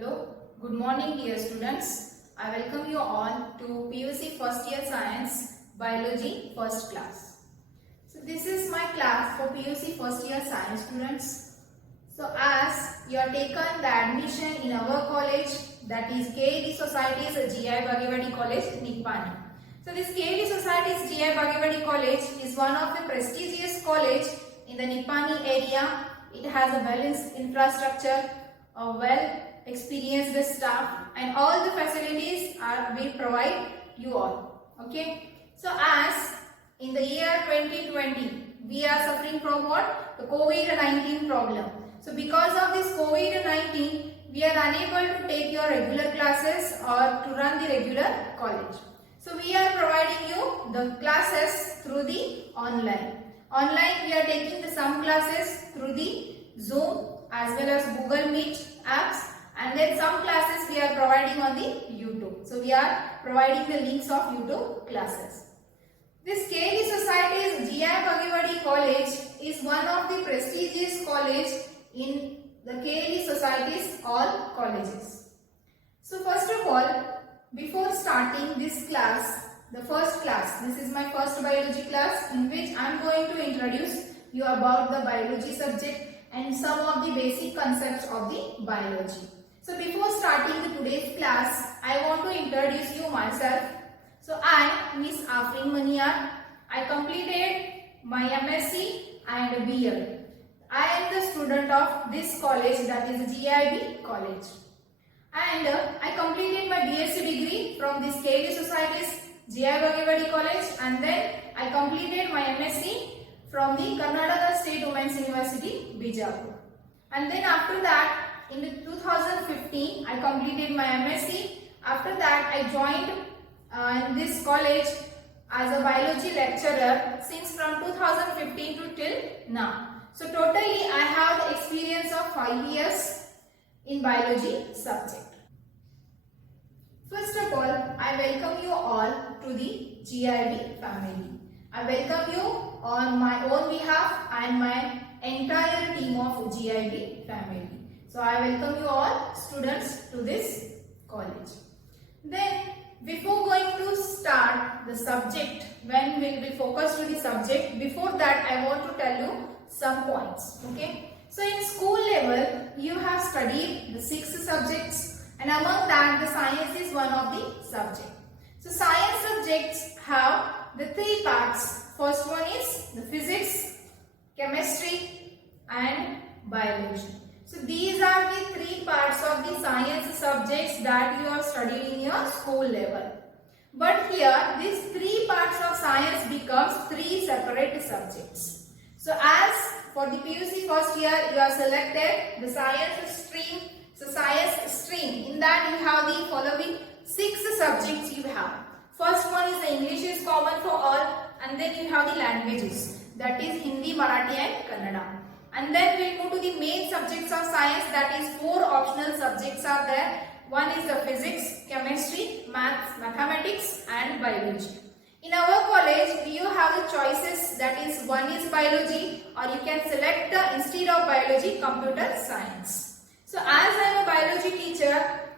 Hello, good morning dear students. I welcome you all to PUC first year science biology first class. So this is my class for PUC first year science students. So as you are taken the admission in our college, that is KED Society's GI Bhagewadi College, Nippani. So this KED Society's GI Bhagewadi College is one of the prestigious college in the Nippani area. It has a balanced infrastructure, a well experienced staff, and all the facilities we provide you all. Okay. So as in the year 2020, we are suffering from what? The COVID-19 problem. So because of this COVID-19, we are unable to take your regular classes or to run the regular college. So we are providing you the classes through the online. Online we are taking some classes through the Zoom as well as Google Meet apps, and then some classes we are providing on the YouTube. So we are providing the links of YouTube classes. This KED Society's GI Bhagewadi College is one of the prestigious college in the KED Society's all colleges. So first of all, before starting this class, the first class, this is my first biology class in which I am going to introduce you about the biology subject and some of the basic concepts of the biology. So before starting the today's class, I want to introduce you myself. So I, Miss Afrin Maniyar, I completed my MSc and BL. I am the student of this college, that is GIB college. And I completed my BSc degree from this KED Society's GI Bhagewadi College, and then I completed my MSc from the Karnataka State Women's University, Bijapur. And then after that, in 2015, I completed my MSc. After that, I joined in this college as a biology lecturer since from 2015 to till now. So totally, I have the experience of 5 years in biology subject. First of all, I welcome you all to the GIB family. I welcome you on my own behalf and my entire team of GIB family. So I welcome you all students to this college. Then before going to start the subject, when we will be focused to the subject, before that I want to tell you some points. Okay. So in school level, you have studied the 6 subjects, and among that the science is one of the subject. So science subjects have the 3 parts. First one is the physics, chemistry and biology. So these are the 3 parts of the science subjects that you are studying in your school level. But here these 3 parts of science becomes 3 separate subjects. So as for the PUC first year, you are selected the science stream. So science stream, in that you have the following 6 subjects you have. First one is the English is common for all, and then you have the languages, that is Hindi, Marathi and Kannada. And then we will move to the main subjects of science, that is 4 optional subjects are there. One is the physics, chemistry, maths, mathematics and biology. In our college, you have the choices, that is one is biology, or you can select instead of biology, computer science. So as I am a biology teacher,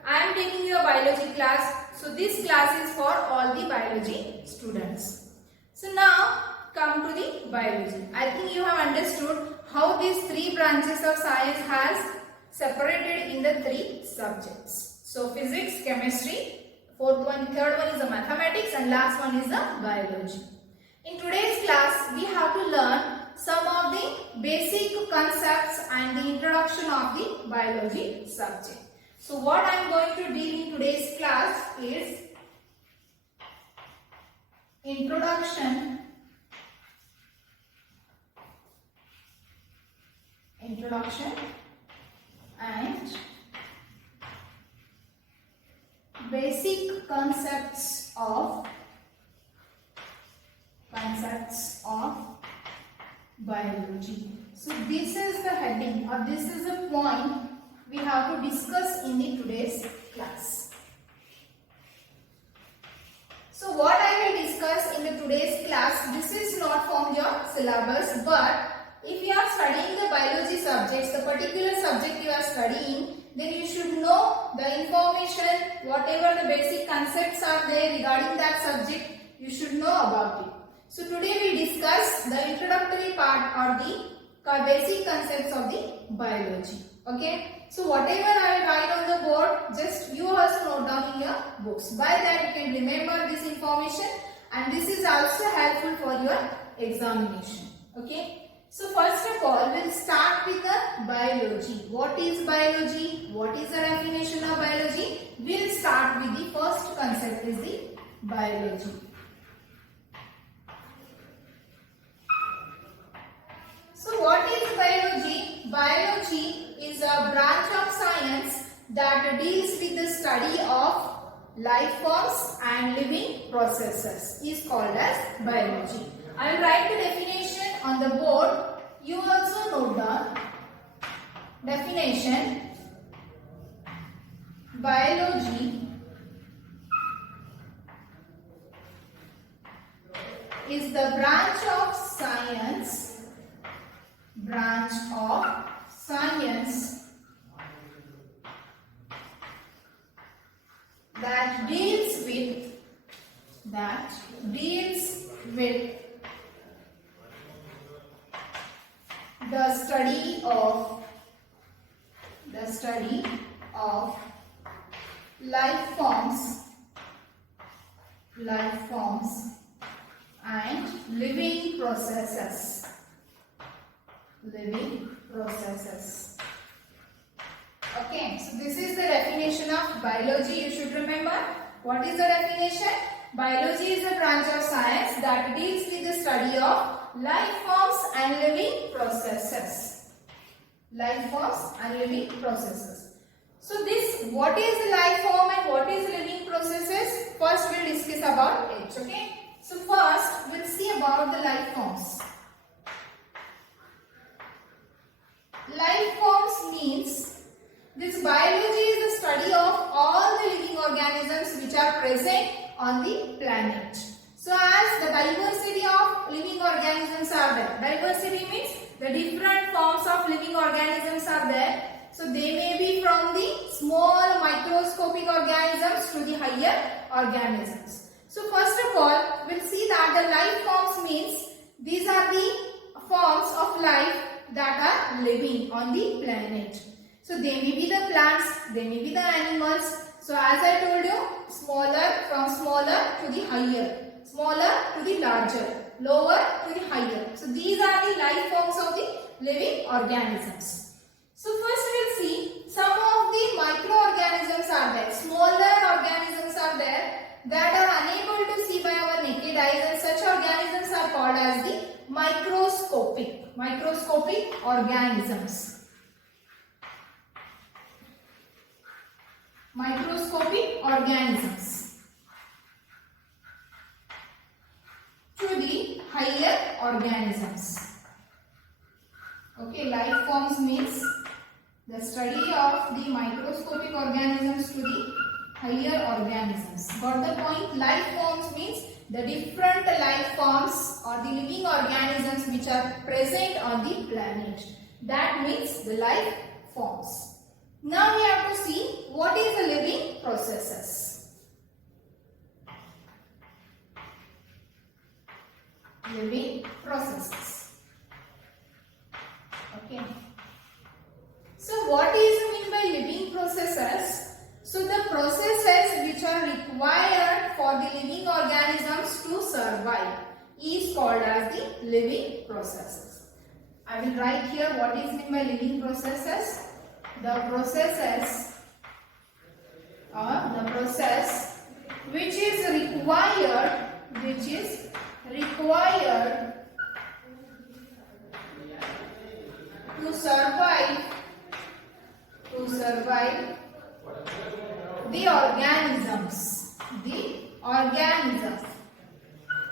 I am taking your biology class. So this class is for all the biology students. So now come to the biology. I think you have understood how these 3 branches of science has separated in the 3 subjects. So physics, chemistry, third one is the mathematics, and last one is the biology. In today's class, we have to learn some of the basic concepts and the introduction of the biology subject. So what I am going to deal in today's class is introduction and basic concepts of biology. So this is the heading, or this is a point we have to discuss in the today's class. So what I will discuss in the today's class, this is not from your syllabus, but if you are studying the biology subjects, the particular subject you are studying, then you should know the information, whatever the basic concepts are there regarding that subject, you should know about it. So today we discuss the introductory part or the basic concepts of the biology. Okay. So whatever I will write on the board, just you also note down in your books. By that you can remember this information, and this is also helpful for your examination. Okay. So first of all, we'll start with the biology. What is biology? What is the definition of biology? We'll start with the first concept is the biology. So what is biology? Biology is a branch of science that deals with the study of life forms and living processes is called as biology. I will write the definition on the board. You also note down definition. Biology is the branch of science that deals with the study of life forms and living processes. Okay, so this is the definition of biology. You should remember what is the definition. Biology is a branch of science that deals with the study of life forms and living processes. So what is the life form and what is living processes? First we'll discuss about it. Okay. So first we'll see about the life forms. Life forms means this biology is the study of all the living organisms which are present on the planet. So as the diversity of living organisms are there. Diversity means the different forms of living organisms are there. So they may be from the small microscopic organisms to the higher organisms. So first of all, we'll see that the life forms means these are the forms of life that are living on the planet. So they may be the plants, they may be the animals. So as I told you, from smaller to the higher, smaller to the larger, lower to the higher. So these are the life forms of the living organisms. So first we'll see some of the microorganisms are there, smaller organisms are there that are unable to see by our naked eyes, and such organisms are called as the microscopic organisms. To the higher organisms. Okay, life forms means the study of the microscopic organisms to the higher organisms. Got the point? Life forms means the different life forms or the living organisms which are present on the planet. That means the life forms. Now we have to see what is the living processes. Living processes. Okay. So what is meant by living processes? So the processes which are required for the living organisms to survive is called as the living processes. I will write here what is meant by living processes. The processes are the process which is required to survive the organisms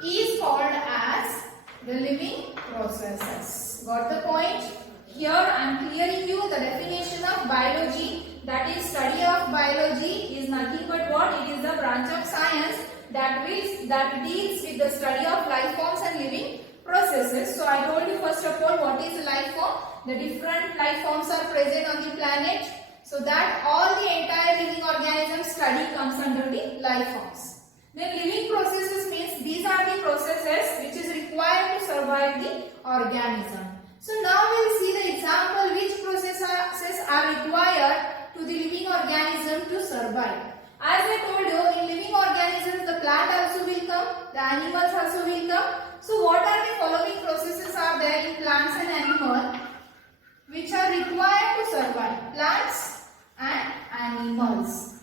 is called as the living processes. Got the point? Here I am clearing you the definition of biology, that is study of biology is nothing but what? It is a branch of science that deals with the study of life forms and living processes. So I told you first of all what is a life form. The different life forms are present on the planet. So that all the entire living organism study comes under the life forms. Then living processes means these are the processes which is required to survive the organism. So now we will see the example which processes are required to the living organism to survive. As I told you, in living organisms the plant also will come, the animals also will come. So what are the following processes are there in plants and animals which are required to survive? Plants and animals.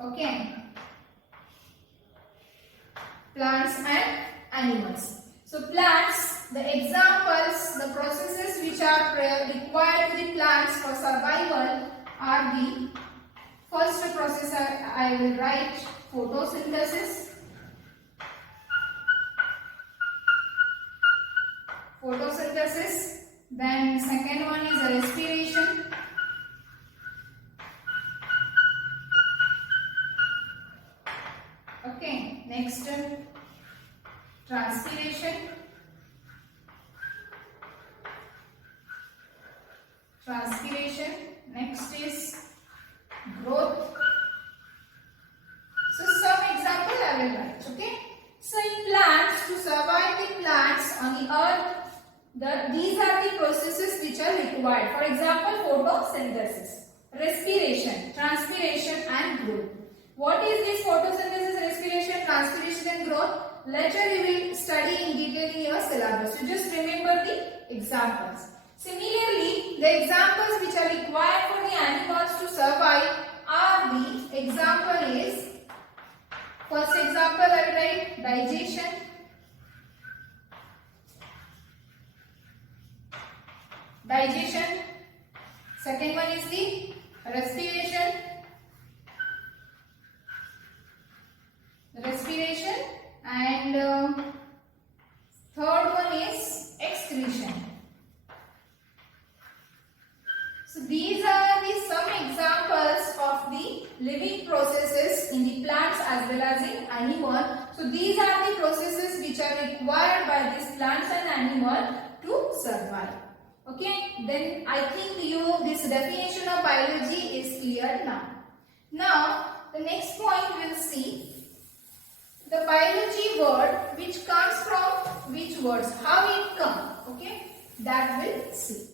Okay. Plants and animals. So plants, the examples, the processes which are required to the plants for survival are the first process I will write photosynthesis. Photosynthesis. Then second one is respiration. Okay. Next transpiration. Transpiration. Next is growth. So some example I will write. Okay. So in plants, to survive the plants on the earth, these are the processes which are required. For example, photosynthesis, respiration, transpiration and growth. What is this photosynthesis, respiration, transpiration and growth? Later you will study in detail in your syllabus. You just remember the examples. Similarly, the examples which are required for the animals to survive are the example is, first example I will write digestion. Digestion. Second one is the respiration. Respiration. And third one is excretion. So these are the some examples of the living processes in the plants as well as in animal. So these are the processes which are required by these plants and animal to survive. Okay, then I think this definition of biology is clear now. Now the next point we'll see the biology word which comes from which words, how it comes. Okay, that we'll see.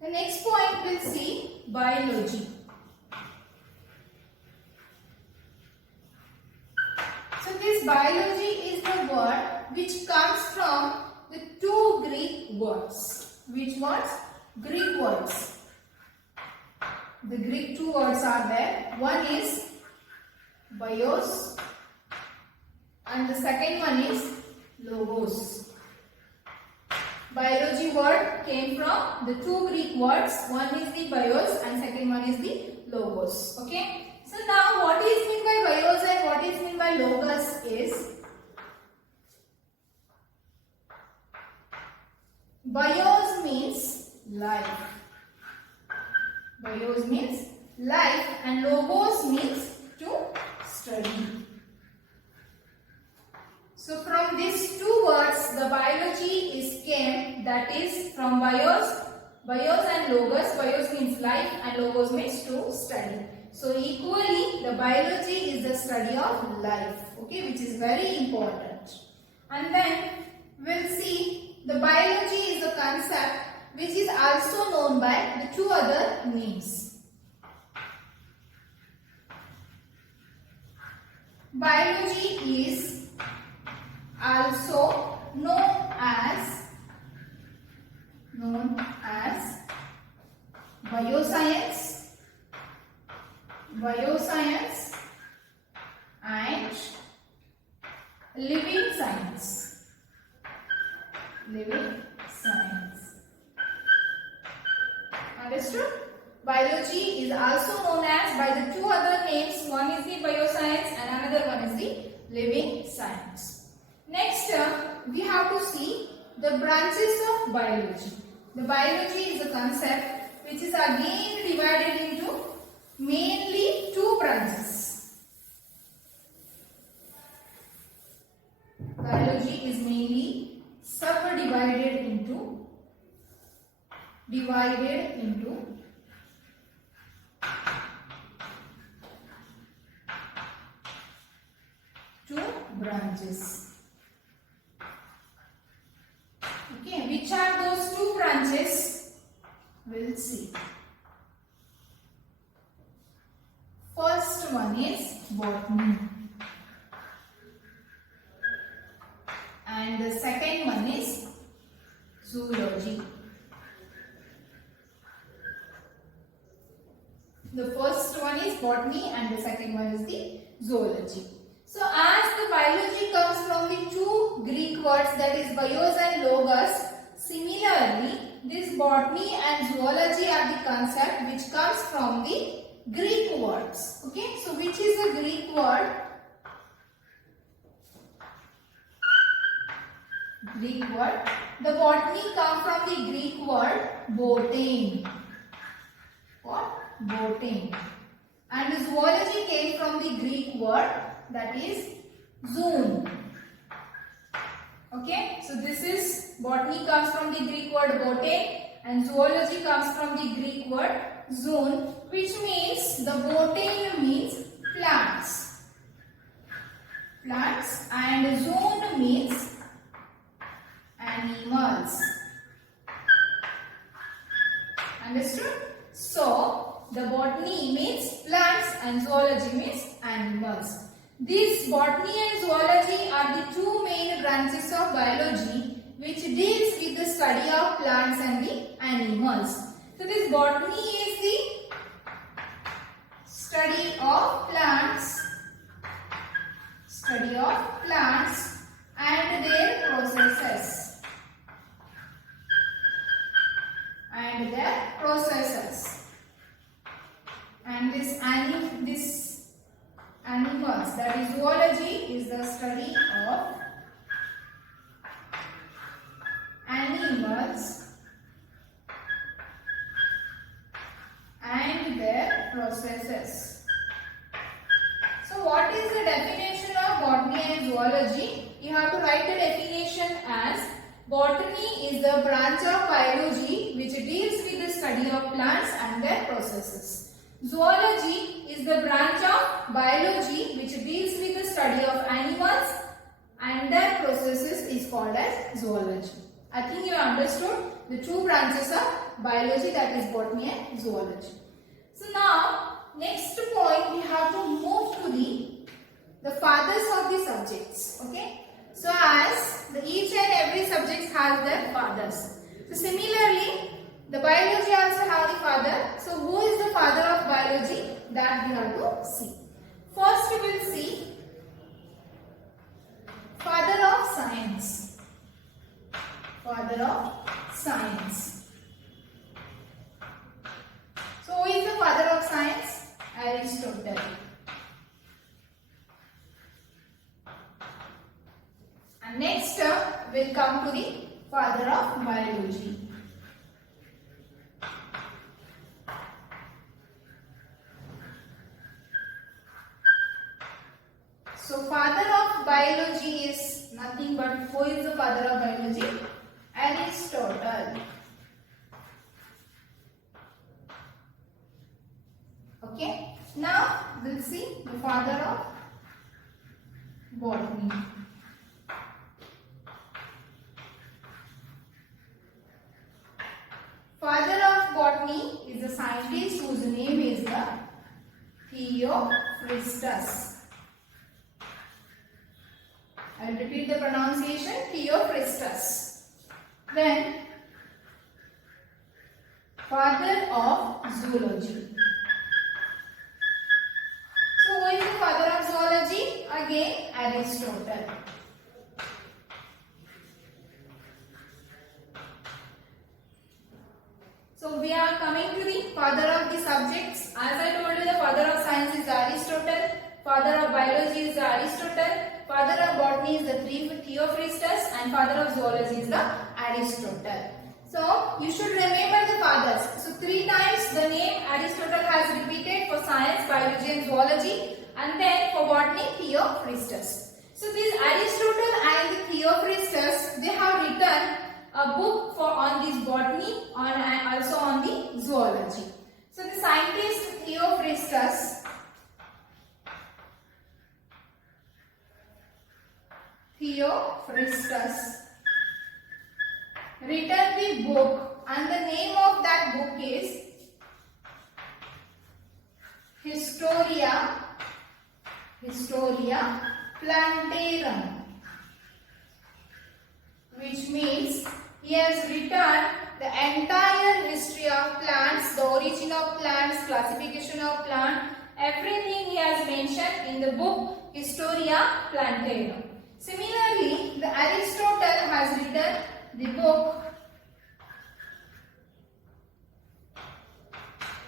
The next point we'll see biology. So this biology is the word which comes from the two Greek words. Which words? Greek words. The Greek two words are there. One is bios and the second one is logos. Biology word came from the two Greek words. One is the bios and second one is the logos. Okay. So now what is meant by bios and what is meant by logos is, bios means life. Bios means life and logos means to study. So from these two words the biology is came, that is from bios and logos. Bios means life and logos means to study. So equally the biology is the study of life, okay, which is very important. And then we'll see the biology is a concept which is also known by the two other names. Biology is also known as bioscience, and living science. Understood? Biology is also known as by the two other names. One is the bioscience and another one is the living science. Next, we have to see the branches of biology. The biology is a concept which is again divided into mainly two branches. Biology is mainly subdivided into two branches. Okay, which are those two branches? We'll see. First one is botany, and the second one is zoology. The first one is botany and the second one is the zoology. So as the biology comes from the two Greek words, that is bios and logos, similarly this botany and zoology are the concept which comes from the Greek words. Okay, so which is a Greek word? The botany comes from the Greek word botany. What? Botany. And the zoology came from the Greek word, that is zoon. Okay, so this is botany comes from the Greek word botany and zoology comes from the Greek word zoon, which means the botany means plants. And zoon means animals. Understood? So the botany means plants and zoology means animals. These botany and zoology are the two main branches of biology which deals with the study of plants and the animals. So this botany is the study of plants and their processes. And this animals, that is zoology, is the study of animals and their processes. So what is the definition of botany and zoology? You have to write the definition as: botany is the branch of biology which deals with the study of plants and their processes. Zoology is the branch of biology which deals with the study of animals and their processes is called as zoology. I think you understood the two branches of biology, that is botany and zoology. So now next point we have to move to the fathers of the subjects. Okay. So as each and every subject has their fathers. So similarly the biology also have the father. So who is the father of biology? That we have to see. First we will see father of science. Father of science. So who is the father of science? Aristotle. And next we'll come to the father of biology. So father of biology is nothing but, who is the father of biology? Aristotle. Okay. Now we'll see the father of botany. Father of botany is a scientist whose name is the Theophrastus. I will repeat the pronunciation: Theophrastus. Then father of zoology. So who is the father of zoology? Again Aristotle. So we are coming to the father of the subjects. As I told you, the father of science is Aristotle, father of biology is Aristotle, father of botany is the Theophrastus, and father of zoology is the Aristotle. So you should remember the fathers. So 3 times the name Aristotle has repeated for science, biology and zoology, and then for botany Theophrastus. So this Aristotle and Theophrastus, they have written a book on this botany and also on the zoology. So the scientist Theophrastus written the book, and the name of that book is Historia Plantarum, which means he has written the entire history of plants, the origin of plants, classification of plant, everything he has mentioned in the book Historia Plantarum. Similarly, the Aristotle has written the book,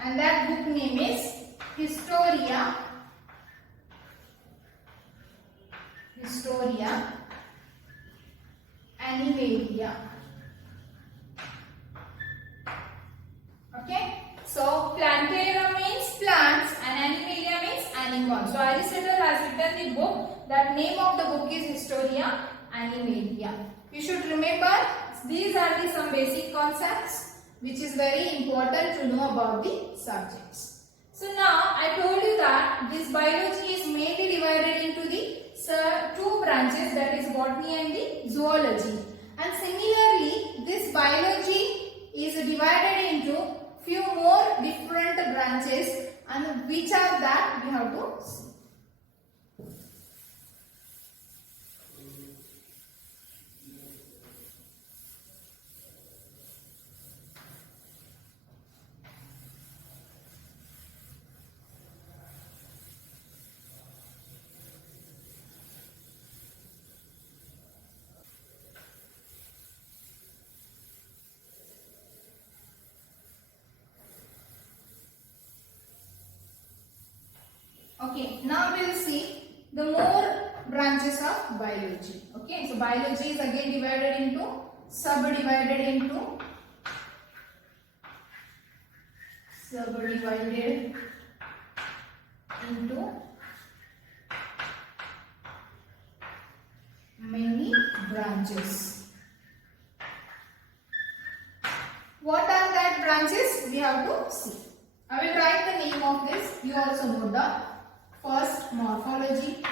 and that book name is Historia Animalia. Okay, so Plantarum means plants and Animalia means animals. So Aristotle has written the book. That name of the book is Historia Animalia. You should remember these are some basic concepts which is very important to know about the subjects. So now I told you that this biology is mainly divided into the two branches, that is botany and the zoology. And similarly, this biology is divided into few more different branches, and which are that we have to see. Okay, now we will see the more branches of biology. Okay, so biology is again divided into, subdivided into many branches. What are that branches? We have to see. I will write the name of this. You also note down. First, morphology.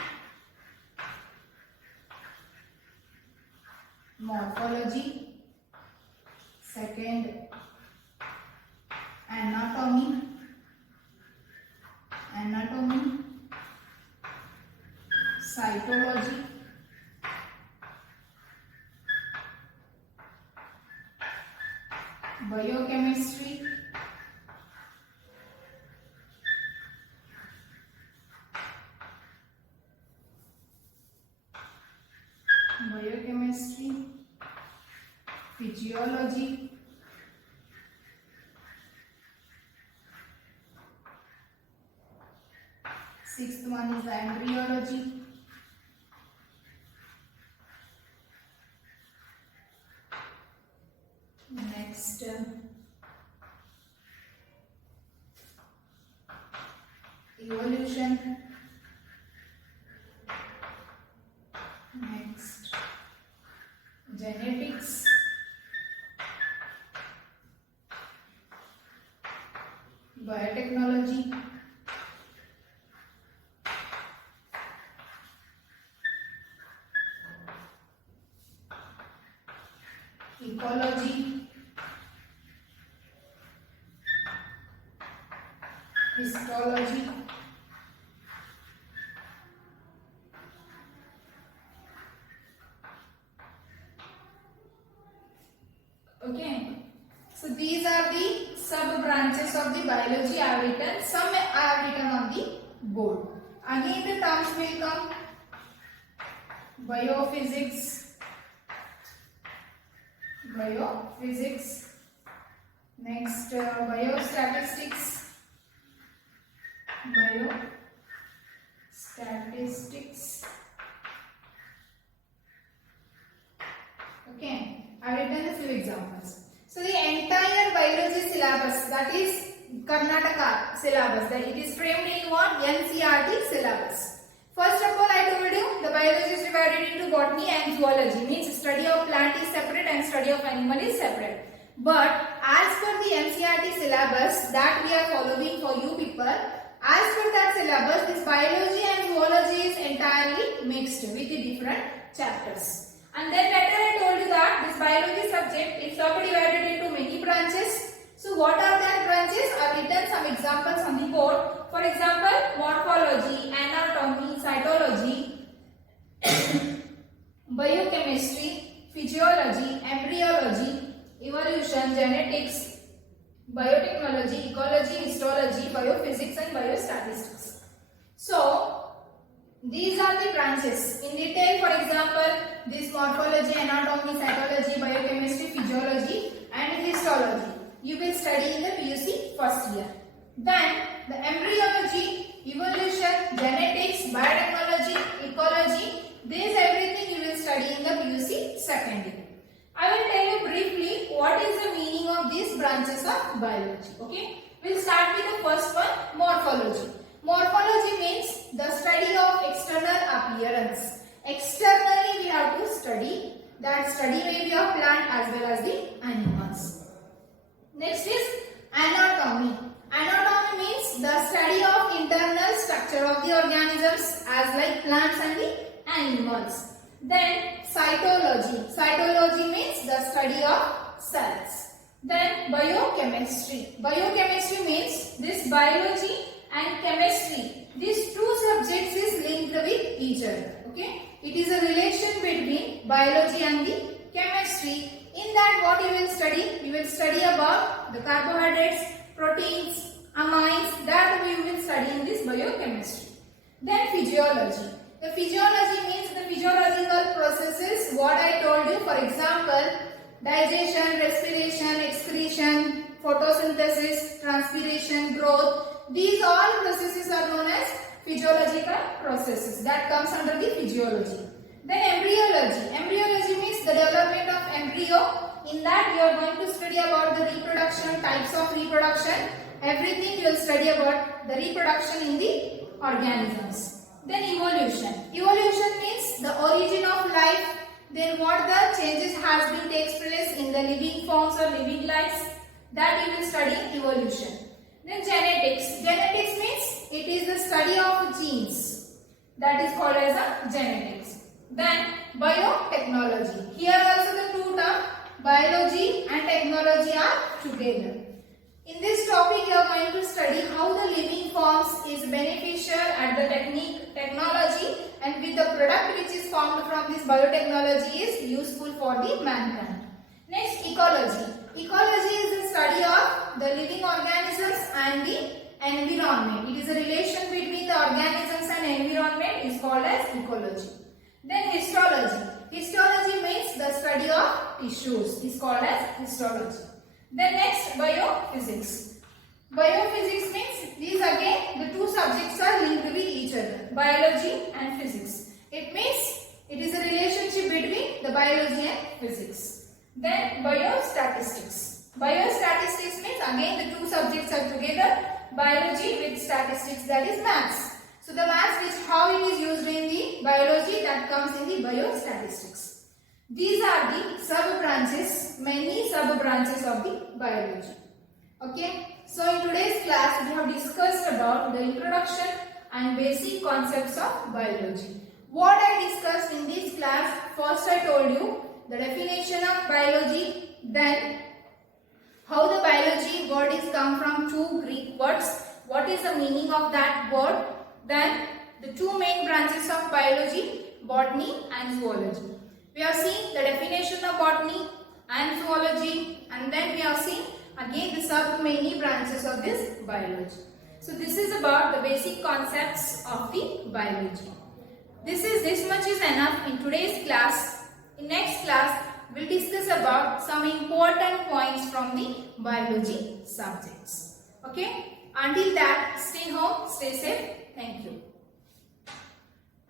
Second, anatomy. Cytology. Biochemistry. Physiology. Sixth one is embryology. Next, evolution. Next, genetics. Biotechnology. Ecology. Histology. Okay, so these are the sub branches of the biology I have written. Some I have written on the board. Again the terms will come. Biophysics. Next, biostatistics. Okay. I have written a few examples. So the entire biology syllabus, that is Karnataka syllabus, that it is framed in what? NCERT syllabus. First of all, I told you the biology is divided into botany and zoology, means study of plant is separate and study of animal is separate. But as per the NCERT syllabus that we are following for you people, as per that syllabus, this biology and zoology is entirely mixed with the different chapters. And then later I told you that this biology subject is subdivided into many branches. So what are that branches? I have written some examples on the board. For example, morphology, anatomy, cytology, biochemistry, physiology, embryology, evolution, genetics, biotechnology, ecology, histology, biophysics and biostatistics. So these are the branches. In detail, for example, this morphology, anatomy, cytology, biochemistry, physiology and histology you will study in the PUC first year. Then the embryology, evolution, genetics, biotechnology, ecology, this everything you will study in the PUC second year. I will tell you briefly what is the meaning of these branches of biology. Okay, we will start with the first one, morphology. Morphology means the study of external appearance. Externally we have to study. That study may be of plant as well as the animals. Next is anatomy. Anatomy means the study of internal structure of the organisms as like plants and the animals. Then cytology. Cytology means the study of cells. Then biochemistry. Biochemistry means this biology and chemistry. These two subjects is linked with each other. Okay. It is a relation between biology and the chemistry. In that what you will study? You will study about the carbohydrates, proteins, amines, that we will study in this biochemistry. Then physiology. The physiology means the physiological processes what I told you. For example, digestion, respiration, excretion, photosynthesis, transpiration, growth. These all processes are known as physiological processes. That comes under the physiology. Then embryology. Embryology means the development of embryo. In that you are going to study about the reproduction, types of reproduction. Everything you will study about the reproduction in the organisms. Then evolution. Evolution means the origin of life. Then what the changes has been takes place in the living forms or living lives. That you will study evolution. Then genetics. Genetics means it is the study of genes. That is called as a genetics. Then biotechnology. Here also the two terms biology and technology are together. In this topic you are going to study how the living forms is beneficial at the technology and with the product which is formed from this biotechnology is useful for the mankind. Next, ecology. Ecology is the study of the living organisms and the environment. It is a relation between the organisms and environment is called as ecology. Then histology. Histology means the study of tissues is called as histology. Then next, biophysics. Biophysics means these again the two subjects are linked with each other, biology and physics. It means it is a relationship between the biology and physics. Then biostatistics. Biostatistics means again the two subjects are together, biology with statistics, that is maths. So the maths which how it is used in the biology, that comes in the biostatistics. These are the sub-branches, many sub-branches of the biology. Okay. So in today's class we have discussed about the introduction and basic concepts of biology. What I discussed in this class, first I told you the definition of biology, then how the biology word is come from two Greek words, what is the meaning of that word, then the two main branches of biology, botany and zoology. We have seen the definition of botany and zoology, and then we have seen again the sub many branches of this biology. So this is about the basic concepts of the biology. This much is enough in today's class. In next class we will discuss about some important points from the biology subjects. Okay. Until that, stay home, stay safe. Thank you.